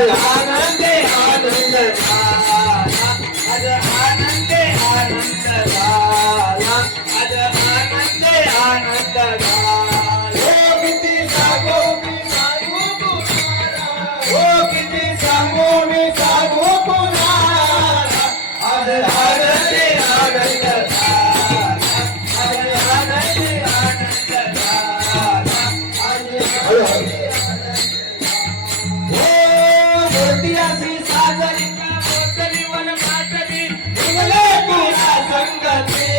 आनंदे आनंद झाला आज आनंदे आनंद झाला आज आनंदे आनंद झाला हो किती सांगू मी सांगू कुणाला हो किती सांगू मी सांगू आज आनंदे आनंद झाला தங்கத்தில்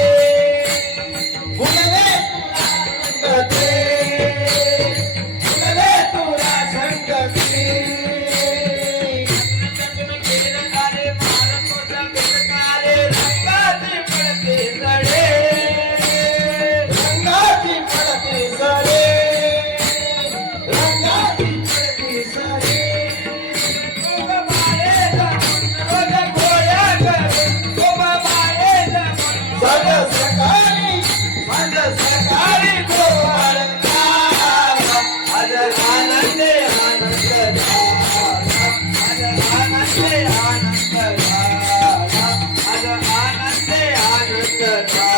Good.